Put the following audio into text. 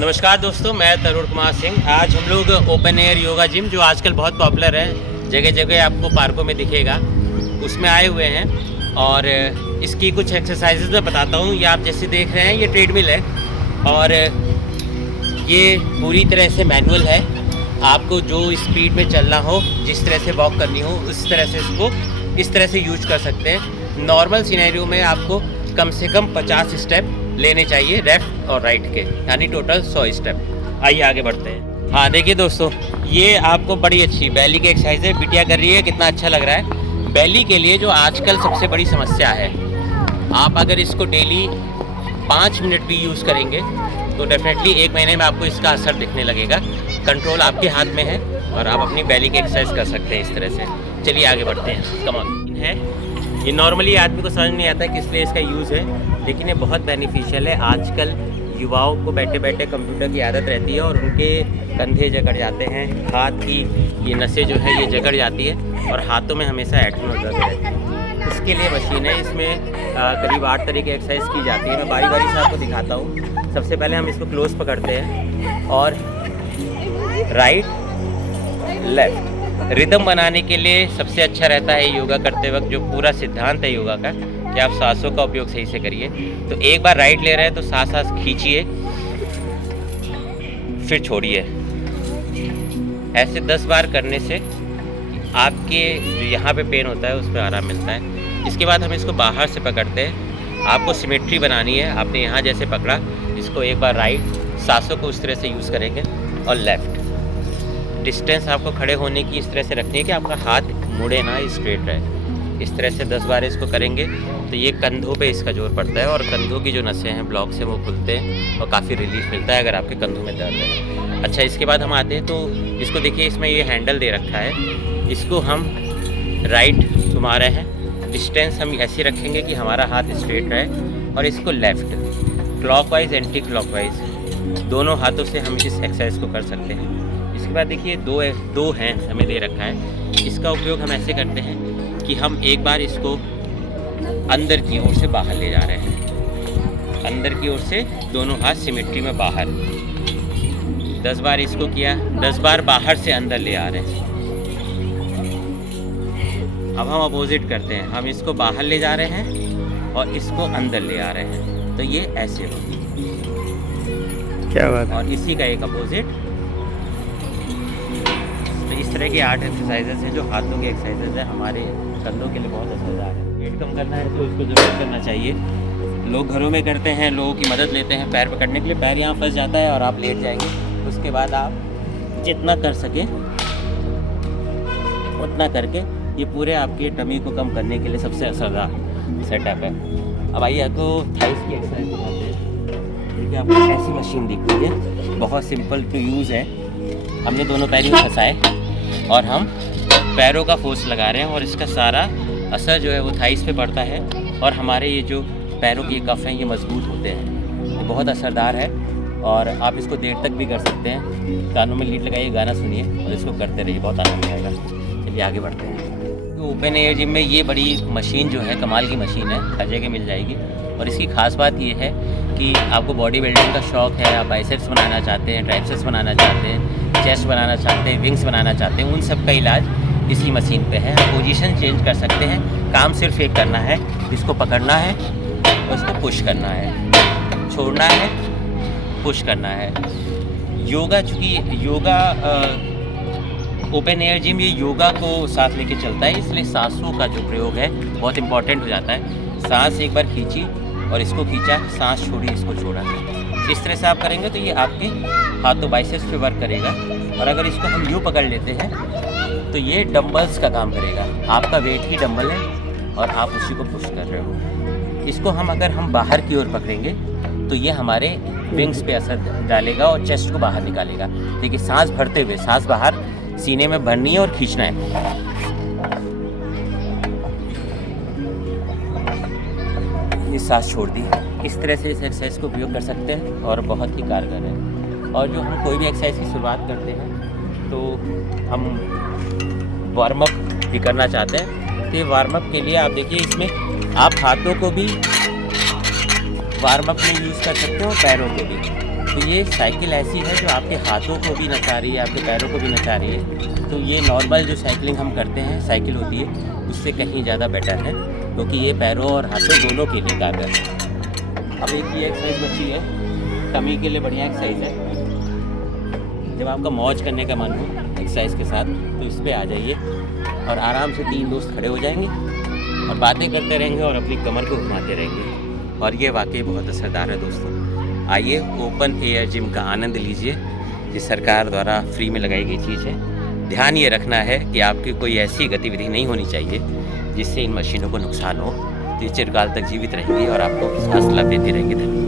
नमस्कार दोस्तों, मैं तरुण कुमार सिंह। आज हम लोग ओपन एयर योगा जिम, जो आजकल बहुत पॉपुलर है, जगह जगह आपको पार्कों में दिखेगा, उसमें आए हुए हैं। और इसकी कुछ एक्सरसाइजेज मैं बताता हूँ। ये आप जैसे देख रहे हैं, ये ट्रेडमिल है और ये पूरी तरह से मैनुअल है। आपको जो स्पीड में चलना हो, जिस तरह से वॉक करनी हो, उस तरह से इसको इस तरह से यूज कर सकते हैं। नॉर्मल सिनेरियो में आपको कम से कम 50 स्टेप लेने चाहिए, लेफ्ट और राइट के, यानी टोटल 100 स्टेप। आइए आगे बढ़ते हैं। हाँ देखिए दोस्तों, ये आपको बड़ी अच्छी बेली की एक्सरसाइज है। बिटिया कर रही है, कितना अच्छा लग रहा है। बेली के लिए जो आजकल सबसे बड़ी समस्या है, आप अगर इसको डेली 5 मिनट भी यूज़ करेंगे तो डेफिनेटली 1 महीने में आपको इसका असर दिखने लगेगा। कंट्रोल आपके हाथ में है और आप अपनी बेली की एक्सरसाइज कर सकते हैं इस तरह से। चलिए आगे बढ़ते हैं। कम ऑन है। ये नॉर्मली आदमी को समझ नहीं आता किस लिए इसका यूज़ है, लेकिन ये बहुत बेनिफिशियल है। आजकल युवाओं को बैठे बैठे कंप्यूटर की आदत रहती है और उनके कंधे जकड़ जाते हैं, हाथ की ये नसें जो है ये जकड़ जाती है और हाथों में हमेशा ऐंठन दर्द रहती है। इसके लिए मशीन है। इसमें करीब 8 तरह की एक्सरसाइज की जाती है। मैं बारी बारी से आपको दिखाता हूँ। सबसे पहले हम इसको क्लोज पकड़ते हैं और राइट लेफ्ट। रिदम बनाने के लिए सबसे अच्छा रहता है योगा करते वक्त, जो पूरा सिद्धांत है योगा का, कि आप सांसों का उपयोग सही से करिए। तो एक बार राइट ले रहे हैं तो सांस खींचिए, फिर छोड़िए। ऐसे 10 बार करने से आपके जो यहाँ पे पेन होता है उस पर आराम मिलता है। इसके बाद हम इसको बाहर से पकड़ते हैं। आपको सिमेट्री बनानी है। आपने यहाँ जैसे पकड़ा, इसको एक बार राइट, सांसों को उस तरह से यूज़ करेंगे और लेफ्ट। डिस्टेंस आपको खड़े होने की इस तरह से रखनी है कि आपका हाथ मुड़े ना, स्ट्रेट रहे। इस तरह से 10 बार इसको करेंगे तो ये कंधों पे इसका जोर पड़ता है और कंधों की जो नसें हैं, ब्लॉक से वो खुलते हैं और काफ़ी रिलीफ मिलता है अगर आपके कंधों में दर्द है। अच्छा, इसके बाद हम आते हैं तो इसको देखिए, इसमें ये हैंडल दे रखा है। इसको हम राइट घुमा रहे हैं। डिस्टेंस हम ऐसे रखेंगे कि हमारा हाथ स्ट्रेट रहे और इसको लेफ़्ट, क्लॉकवाइज एंटी क्लॉकवाइज, दोनों हाथों से हम इस एक्सरसाइज को कर सकते हैं। इसके बाद देखिए दो हैं हमें दे रखा है। इसका उपयोग हम ऐसे करते हैं कि हम एक बार इसको अंदर की ओर से बाहर ले जा रहे हैं, अंदर की ओर से दोनों हाथ सिमेट्री में बाहर। 10 बार इसको किया, 10 बार बाहर से अंदर ले आ रहे हैं। अब हम अपोजिट करते हैं। हम इसको बाहर ले जा रहे हैं और इसको अंदर ले आ रहे हैं। तो ये ऐसे हो, क्या बात है। और इसी का एक अपोजिट। तो इस तरह की 8 एक्सरसाइजेज हैं जो हाथों की एक्सरसाइजेज हैं, हमारे कंधों के लिए बहुत असरदार है। वेट कम करना है तो इसको जरूर करना चाहिए। लोग घरों में करते हैं, लोगों की मदद लेते हैं पैर पकड़ने के लिए। पैर यहाँ फंस जाता है और आप लेट जाएंगे। उसके बाद आप जितना कर सकें उतना करके, ये पूरे आपके टमी को कम करने के लिए सबसे असरदार सेटअप है। अब आइए आपको थाइस की एक्सरसाइज दिखाते हैं। देखिए आपको ऐसी मशीन दिखती है, बहुत सिंपल टू यूज़ है। हमने दोनों पैर में फंसाए और हम पैरों का फोर्स लगा रहे हैं और इसका सारा असर जो है वो थाइस पे पड़ता है और हमारे ये जो पैरों के कफ हैं ये मजबूत होते हैं। ये बहुत असरदार है और आप इसको देर तक भी कर सकते हैं। कानों में लीड लगाइए, गाना सुनिए और इसको करते रहिए, बहुत आनंद आएगा। चलिए आगे बढ़ते हैं। तो ओपन एयर जिम में ये बड़ी मशीन जो है, कमाल की मशीन है, हर जगह मिल जाएगी। और इसकी खास बात ये है कि आपको बॉडी बिल्डिंग का शौक़ है, आप बाइसेप्स बनाना चाहते हैं, ट्राइसेप्स बनाना चाहते हैं, चेस्ट बनाना चाहते हैं, विंग्स बनाना चाहते हैं, उन सब का इलाज इसी मशीन पे है। हम पोजीशन चेंज कर सकते हैं। काम सिर्फ एक करना है, इसको पकड़ना है और इसको पुश करना है, छोड़ना है, पुश करना है। योगा, चूँकि योगा ओपन एयर जिम ये योगा को साथ लेके चलता है, इसलिए सांसों का जो प्रयोग है बहुत इंपॉर्टेंट हो जाता है। सांस एक बार खींची और इसको खींचा, सांस छोड़ी, इसको छोड़ा। इस तरह से आप करेंगे तो ये आपके हाथों बाइसेप्स पे वर्क करेगा। और अगर इसको हम यूँ पकड़ लेते हैं तो ये डंबल्स का काम करेगा। आपका वेट ही डंबल है और आप उसी को पुश कर रहे हो। इसको हम अगर हम बाहर की ओर पकड़ेंगे तो ये हमारे विंग्स पे असर डालेगा और चेस्ट को बाहर निकालेगा। देखिए, सांस भरते हुए, सांस बाहर सीने में भरनी है और खींचना है। ये सांस छोड़ दी। इस तरह से इस एक्सरसाइज को उपयोग कर सकते हैं और बहुत ही कारगर है। और जो हम कोई भी एक्सरसाइज की शुरुआत करते हैं तो हम वार्म अप भी करना चाहते हैं। तो ये वार्म अप के लिए आप देखिए, इसमें आप हाथों को भी वार्म अप में यूज़ कर सकते हो, पैरों को भी। तो ये साइकिल ऐसी है जो आपके हाथों को भी नचा रही है, आपके पैरों को भी नचा रही है। तो ये नॉर्मल जो साइकिलिंग हम करते हैं, साइकिल होती है, उससे कहीं ज़्यादा बेटर है, क्योंकि ये पैरों और हाथों दोनों के लिए कारगर है। अब एक ये एक्सरसाइज बची है, टमी के लिए बढ़िया एक्सरसाइज है। जब आपका मौज करने का मन हो एक्सरसाइज के साथ, तो इस पर आ जाइए और आराम से 3 दोस्त खड़े हो जाएंगे और बातें करते रहेंगे और अपनी कमर को घुमाते रहेंगे। और ये वाकई बहुत असरदार है दोस्तों। आइए ओपन एयर जिम का आनंद लीजिए, ये सरकार द्वारा फ्री में लगाई गई चीज़ है। ध्यान ये रखना है कि आपकी कोई ऐसी गतिविधि नहीं होनी चाहिए जिससे इन मशीनों को नुकसान हो। तो ये चिरकाल तक जीवित रहेंगी और आपको स्वास्थ्य लाभ देती रहेंगी। धन्यवाद।